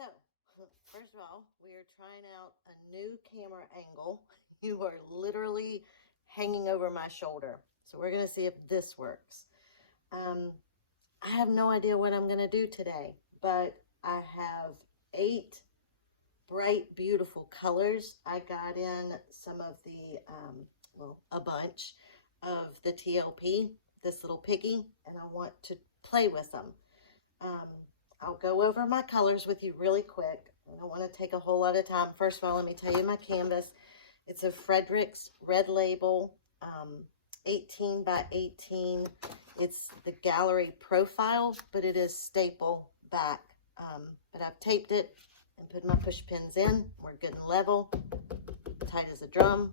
So, first of all, we are trying out a new camera angle. You are literally hanging over my shoulder. So we're going to see if this works. I have no idea what I'm going to do today, but I have 8 bright, beautiful colors. I got in some of the, well, a bunch of the TLP, this little piggy, and I want to play with them. I'll go over my colors with you really quick. I don't want to take a whole lot of time. First of all, let me tell you my canvas. It's a Frederick's Red Label, 18 by 18. It's the gallery profile, but it is staple back. But I've taped it and put my push pins in. We're good and level, tight as a drum.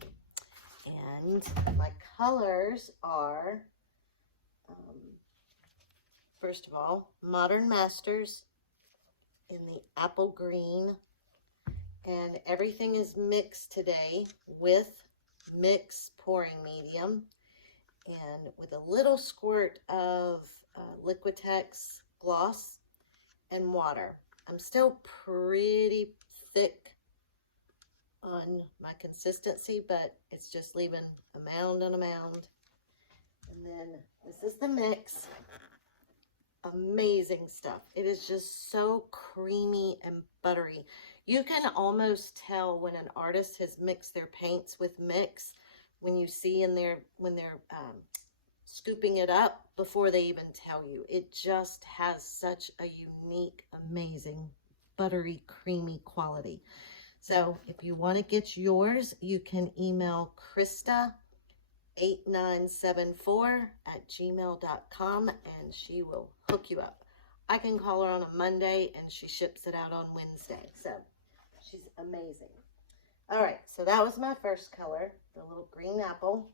And my colors are, first of all, Modern Masters in the apple green. And everything is mixed today with mix pouring medium and with a little squirt of Liquitex gloss and water. I'm still pretty thick on my consistency, but it's just leaving a mound on a mound. And then this is the mix. Amazing stuff. It is just so creamy and buttery. You can almost tell when an artist has mixed their paints with mix when you see in their when they're scooping it up before they even tell you. It just has such a unique, amazing, buttery, creamy quality. So if you want to get yours, you can email Krista8974@gmail.com and she will hook you up. I can call her on a Monday and she ships it out on Wednesday. So she's amazing. All right, so that was my first color, the little green apple.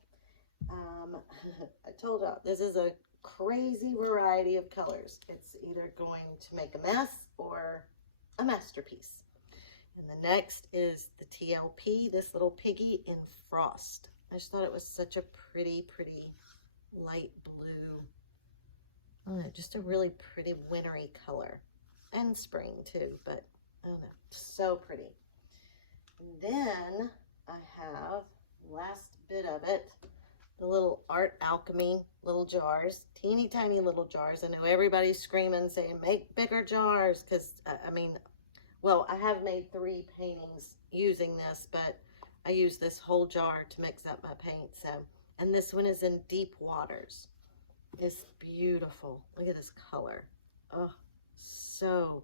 I told you this is a crazy variety of colors. It's either going to make a mess or a masterpiece. And the next is the TLP, this little piggy in Frost. I just thought it was such a pretty light blue. I don't know, just a really pretty wintry color. And spring too, but I don't know, so pretty. And then I have, last bit of it, the little Art Alchemy little jars, teeny tiny little jars. I know everybody's screaming saying make bigger jars because, I mean, well, I have made 3 paintings using this, but I use this whole jar to mix up my paint. So, and this one is in Deep Waters. It's beautiful. Look at this color. Oh, so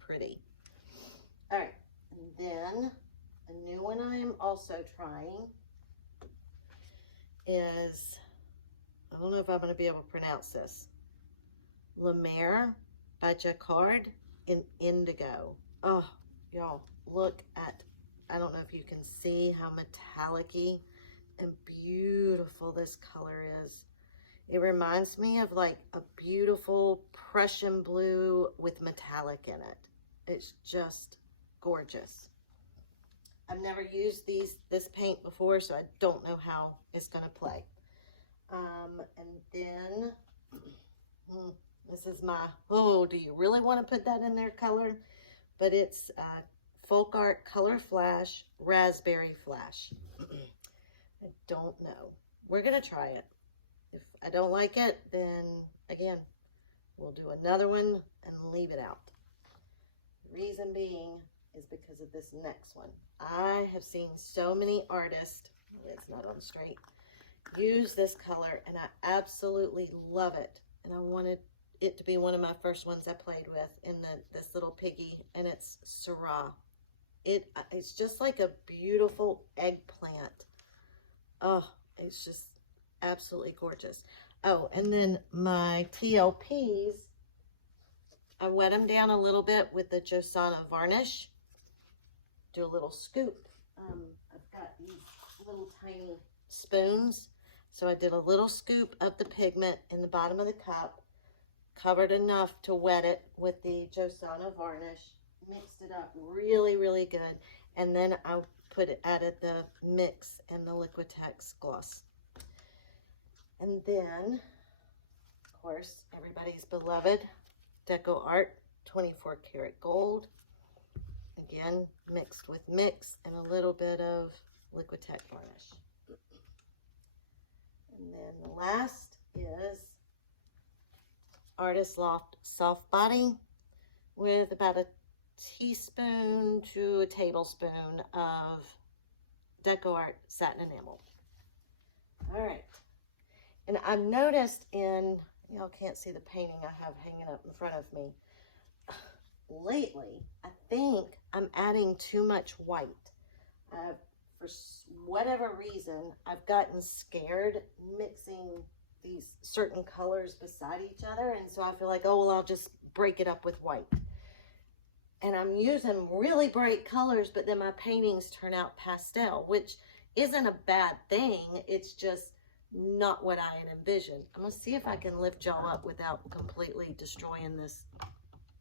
pretty. All right, and then a new one I am also trying is, I don't know if I'm going to be able to pronounce this, La Mer by Jacquard in Indigo. Oh, y'all, look at, I don't know if you can see how metallic-y and beautiful this color is. It reminds me of like a beautiful Prussian blue with metallic in it. It's just gorgeous. I've never used this paint before, so I don't know how it's going to play. And then this is my, oh, do you really want to put that in there color? But it's Folk Art Color Flash, Raspberry Flash. I don't know. We're going to try it. If I don't like it, then again, we'll do another one and leave it out. The reason being is because of this next one. I have seen so many artists, it's not on straight, use this color, and I absolutely love it. And I wanted it to be one of my first ones I played with in this little piggy, and it's Syrah. It's just like a beautiful eggplant. Oh, it's just absolutely gorgeous. Oh, and then my TLPs, I wet them down a little bit with the Josana varnish. Do a little scoop. I've got these little tiny spoons. So I did a little scoop of the pigment in the bottom of the cup, covered enough to wet it with the Josana varnish, mixed it up really good, and then I added the mix and the Liquitex gloss. And then, of course, everybody's beloved Deco Art 24 karat gold. Again, mixed with mix and a little bit of Liquitex varnish. And then the last is Artist Loft Soft Body with about a teaspoon to a tablespoon of Deco Art Satin Enamel. All right. And I've noticed y'all can't see the painting I have hanging up in front of me. Lately, I think I'm adding too much white. For whatever reason, I've gotten scared mixing these certain colors beside each other. And so I feel like, oh, well, I'll just break it up with white. And I'm using really bright colors, but then my paintings turn out pastel, which isn't a bad thing. It's just not what I had envisioned. I'm gonna see if I can lift y'all up without completely destroying this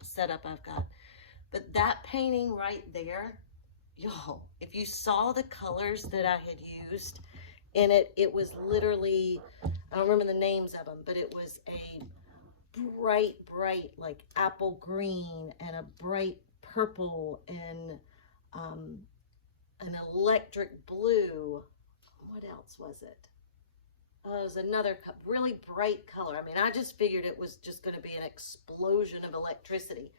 setup I've got. But that painting right there, y'all, if you saw the colors that I had used in it, it was literally, I don't remember the names of them, but it was a bright like apple green and a bright purple and an electric blue. What else was it? It was another really bright color. I mean, I just figured it was just going to be an explosion of electricity.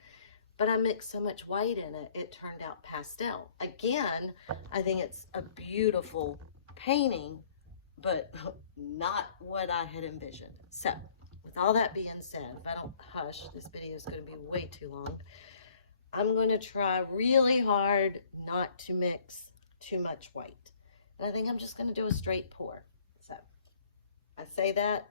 But I mixed so much white in it, it turned out pastel. Again, I think it's a beautiful painting, but not what I had envisioned. So, with all that being said, if I don't hush, this video is going to be way too long. I'm going to try really hard not to mix too much white. And I think I'm just going to do a straight pour. So, I say that.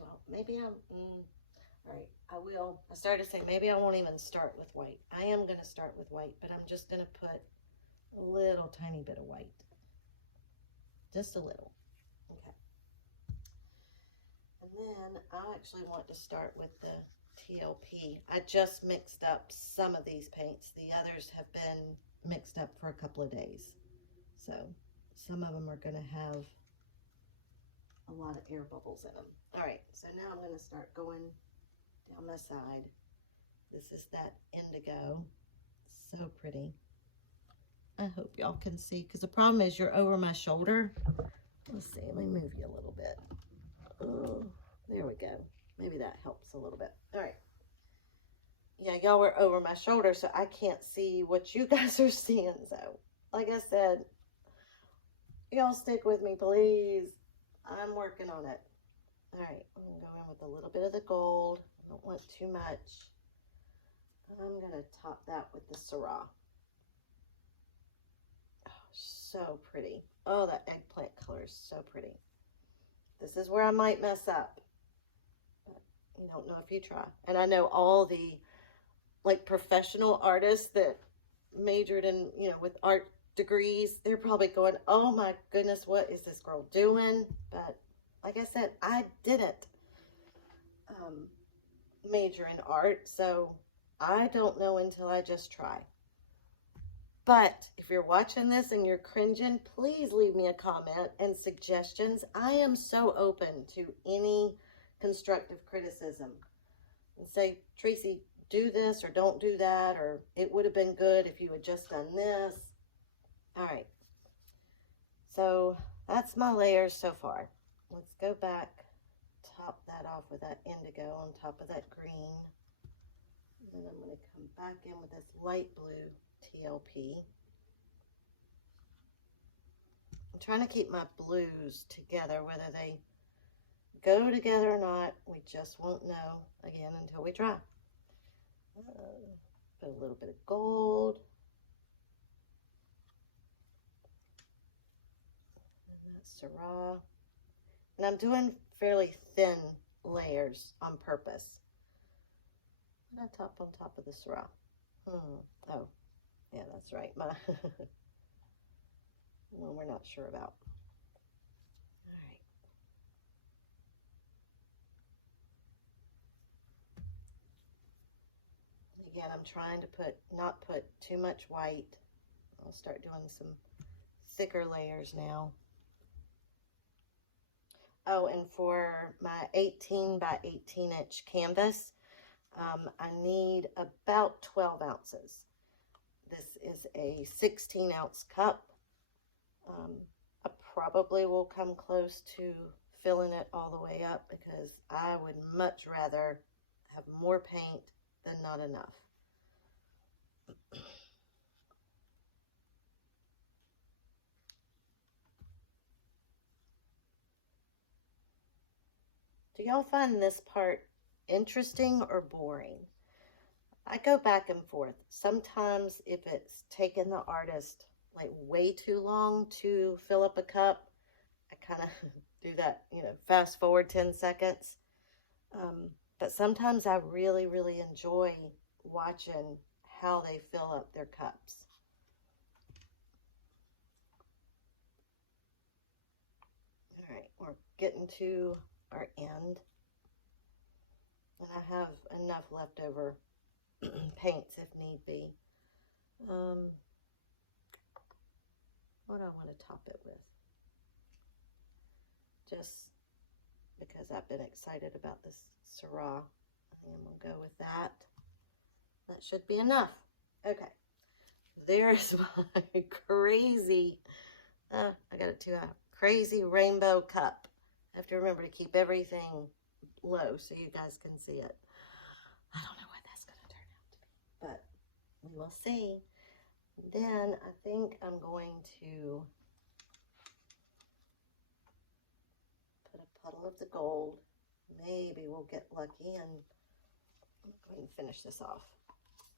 All right, I will. I started to say maybe I won't even start with white. I am going to start with white, but I'm just going to put a little tiny bit of white. Just a little. Okay. And then I actually want to start with the TLP. I just mixed up some of these paints. The others have been mixed up for a couple of days. So some of them are going to have a lot of air bubbles in them. All right, so now I'm going to start going down my side. This is that indigo. So pretty. I hope y'all can see, because the problem is you're over my shoulder. Let's see, let me move you a little bit. Oh, there we go. Maybe that helps a little bit. All right. Yeah, y'all were over my shoulder, so I can't see what you guys are seeing. So, like I said, y'all stick with me, please. I'm working on it. All right, I'm going to go in with a little bit of the gold. I don't want too much. I'm going to top that with the Syrah. Oh, so pretty. Oh, that eggplant color is so pretty. This is where I might mess up. But you don't know if you try. And I know all the like professional artists that majored in, with art degrees, they're probably going, oh my goodness, what is this girl doing? But like I said, I didn't major in art, so I don't know until I just try. But if you're watching this and you're cringing, please leave me a comment and suggestions. I am so open to any constructive criticism. And say, Tracy, do this or don't do that, or it would have been good if you had just done this. All right. So that's my layers so far. Let's go back, top that off with that indigo on top of that green. And then I'm going to come back in with this light blue TLP. I'm trying to keep my blues together, whether they go together or not, we just won't know again until we try. Put a little bit of gold. And that Syrah. And I'm doing fairly thin layers on purpose. And I top on top of the Syrah. Oh, yeah, that's right. My one we're not sure about. All right. Again, I'm trying to not put too much white. I'll start doing some thicker layers now. Oh, and for my 18 by 18 inch canvas, I need about 12 ounces. This is a 16-ounce cup. I probably will come close to filling it all the way up because I would much rather have more paint than not enough. Do y'all find this part interesting or boring? I go back and forth. Sometimes if it's taken the artist like way too long to fill up a cup, I kind of do that, you know, fast forward 10 seconds. But sometimes I really, really enjoy watching how they fill up their cups. All right, we're getting to our end. And I have enough leftover paints if need be. What do I want to top it with? Just because I've been excited about this Syrah, I am going to go with that. That should be enough. Okay, there's my crazy, I got it too out, crazy rainbow cup. I have to remember to keep everything low so you guys can see it. I don't know what that's going to turn out to be, but we will see. Then I think I'm going to put a puddle of the gold. Maybe we'll get lucky and go ahead and finish this off.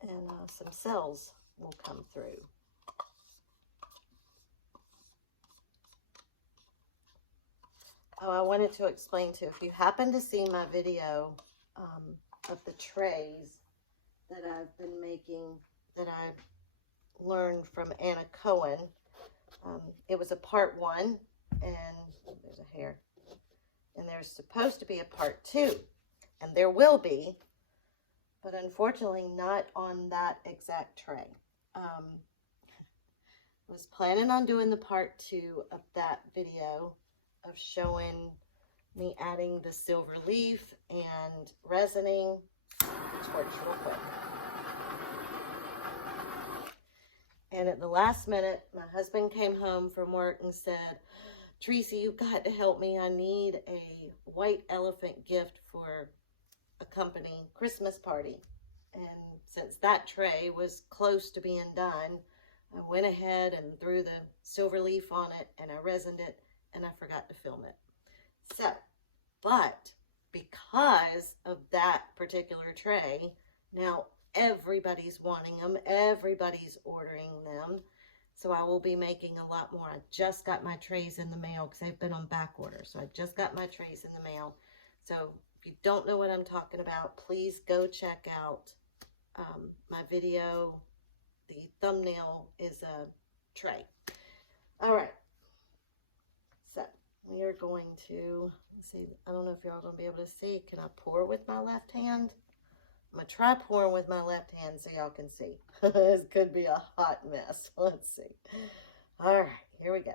And some cells will come through. Oh, I wanted to explain too, if you happen to see my video of the trays that I've been making, that I learned from Anna Cohen, it was a part 1, and there's a hair, and there's supposed to be a part 2, and there will be, but unfortunately not on that exact tray. I was planning on doing the part 2 of that video of showing me adding the silver leaf and resining. Torch real quick. And at the last minute, my husband came home from work and said, "Tracy, you've got to help me. I need a white elephant gift for a company Christmas party." And since that tray was close to being done, I went ahead and threw the silver leaf on it, and I resined it, and I forgot to film it. So, but because of that particular tray, now everybody's wanting them, everybody's ordering them. So I will be making a lot more. I just got my trays in the mail because they've been on back order. So I just got my trays in the mail. So if you don't know what I'm talking about, please go check out my video. The thumbnail is a tray. All right. So we are going to, let's see, I don't know if y'all are going to be able to see. Can I pour with my left hand? I'm going to try pouring with my left hand so y'all can see. This could be a hot mess. Let's see. All right, here we go.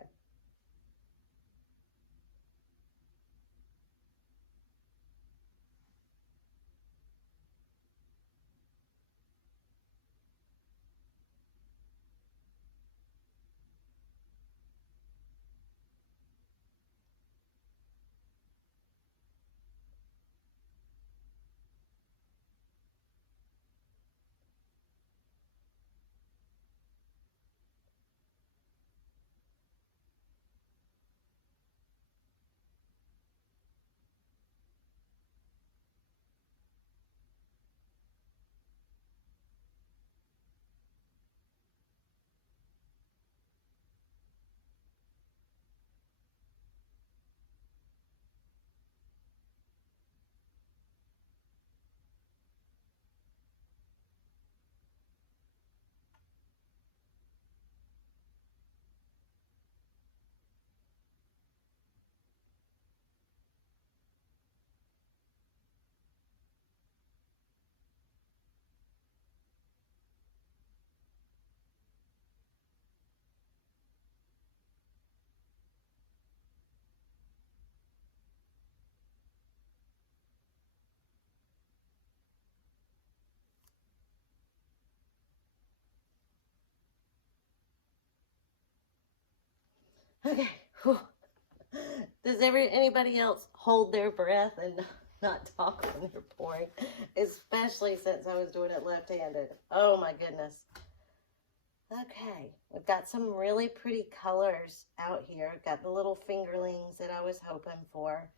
Okay. Whew. Does anybody else hold their breath and not talk when they're pouring? Especially since I was doing it left-handed. Oh my goodness. Okay, we've got some really pretty colors out here. Got the little fingerlings that I was hoping for.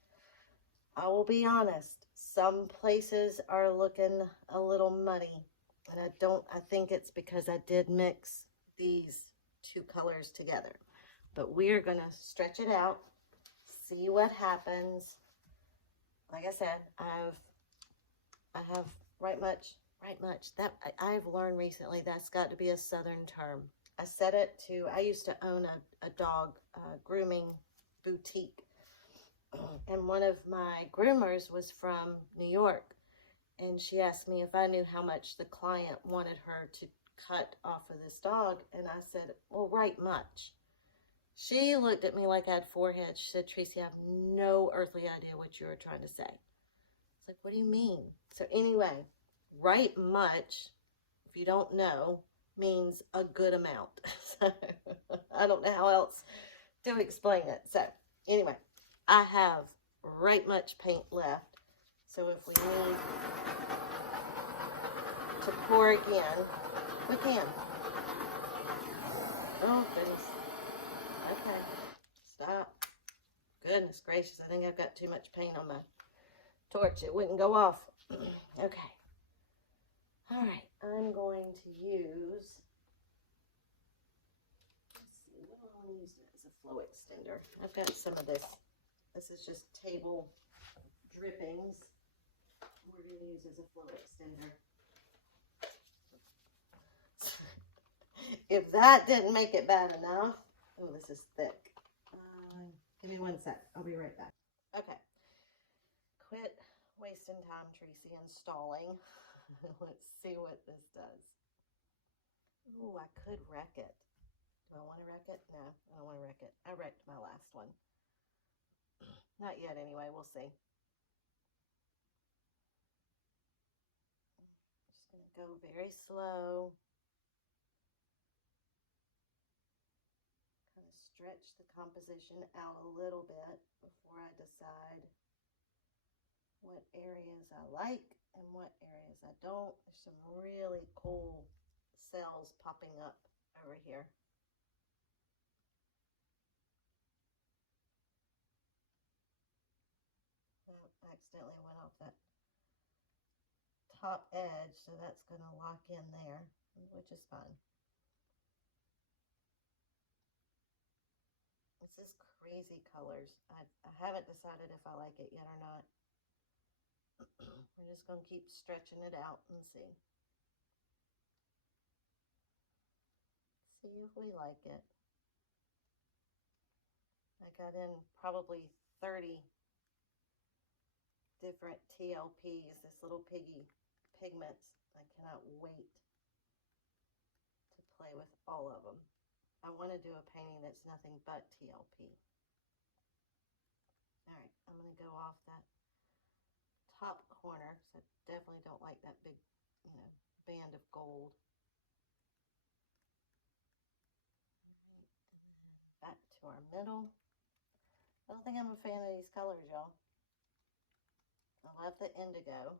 I will be honest, some places are looking a little muddy. And I think it's because I did mix these two colors together. But we are going to stretch it out, see what happens. Like I said, I have right much. That I've learned recently that's got to be a Southern term. I said it to, I used to own a dog grooming boutique. And one of my groomers was from New York. And she asked me if I knew how much the client wanted her to cut off of this dog. And I said, well, right much. She looked at me like I had four heads. She said, Tracy, I have no earthly idea what you were trying to say. It's like, what do you mean? So anyway, right much, if you don't know, means a good amount. So I don't know how else to explain it. So anyway, I have right much paint left. So if we need to pour again, we can. Oh, goodness. Okay. Stop. Goodness gracious, I think I've got too much paint on my torch. It wouldn't go off. Okay. All right, I'm going to use, let's see, what do I want to use as a flow extender? I've got some of this. This is just table drippings. We're going to use as a flow extender. If that didn't make it bad enough, oh, this is thick. Give me 1 sec. I'll be right back. Okay. Quit wasting time, Tracy, installing. Let's see what this does. Ooh, I could wreck it. Do I want to wreck it? No, I don't want to wreck it. I wrecked my last one. Not yet, anyway. We'll see. Just going to go very slow. Kind of stretch the composition out a little bit before I decide what areas I like and what areas I don't. There's some really cool cells popping up over here. Oh, I accidentally went off that top edge, so that's going to lock in there, which is fine. This is crazy colors. I haven't decided if I like it yet or not. We're just going to keep stretching it out and see. See if we like it. I got in probably 30 different TLPs, this little piggy pigments. I cannot wait to play with all of them. I want to do a painting that's nothing but TLP. All right, I'm going to go off that top corner, so I definitely don't like that big, band of gold. Back to our middle. I don't think I'm a fan of these colors, y'all. I love the indigo.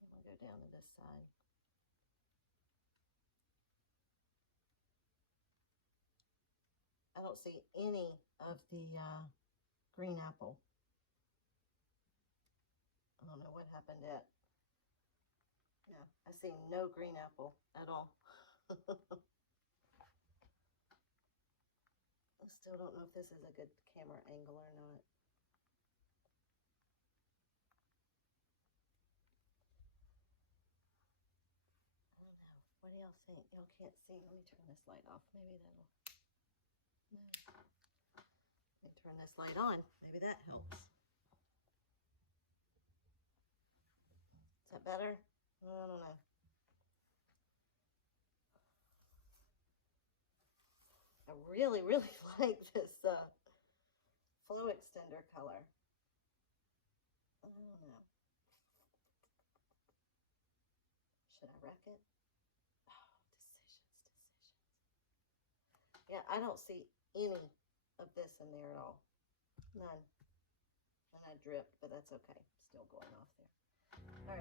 I'm going to go down to this side. I don't see any of the green apple. I don't know what happened yet. No, I see no green apple at all. I still don't know if this is a good camera angle or not. I don't know. What do y'all think? Y'all can't see. Let me turn this light off. Maybe that'll... No. Let me turn this light on. Maybe that helps. Is that better? I don't know. I really, really like this flow extender color. I don't know. Should I wreck it? Oh, Yeah, I don't see any of this in there at all. None. And I dripped, but that's okay. Still going off there. All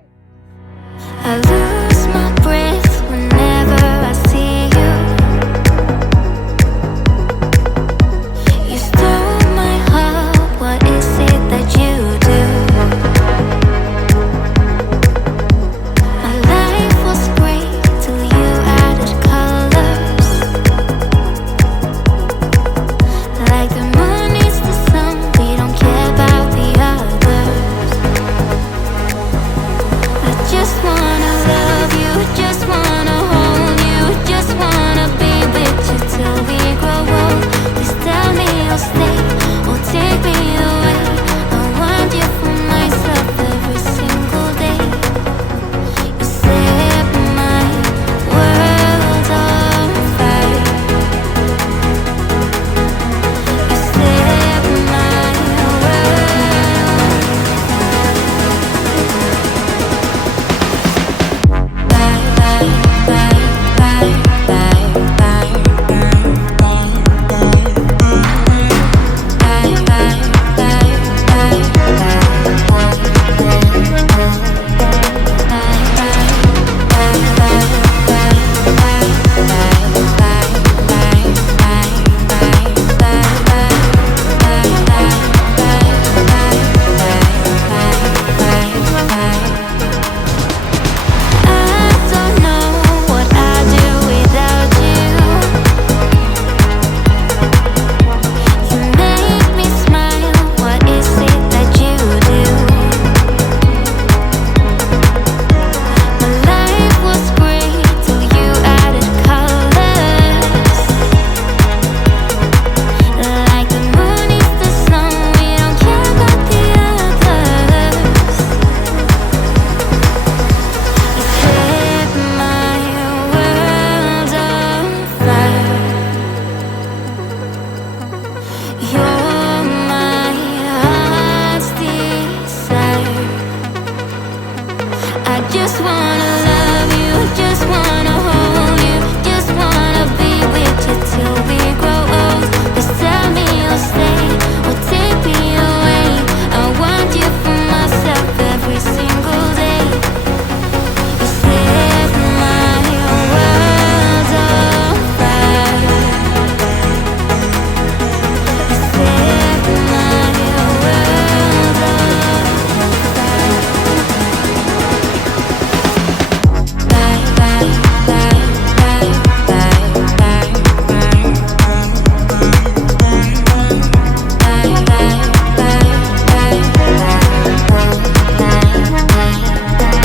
right.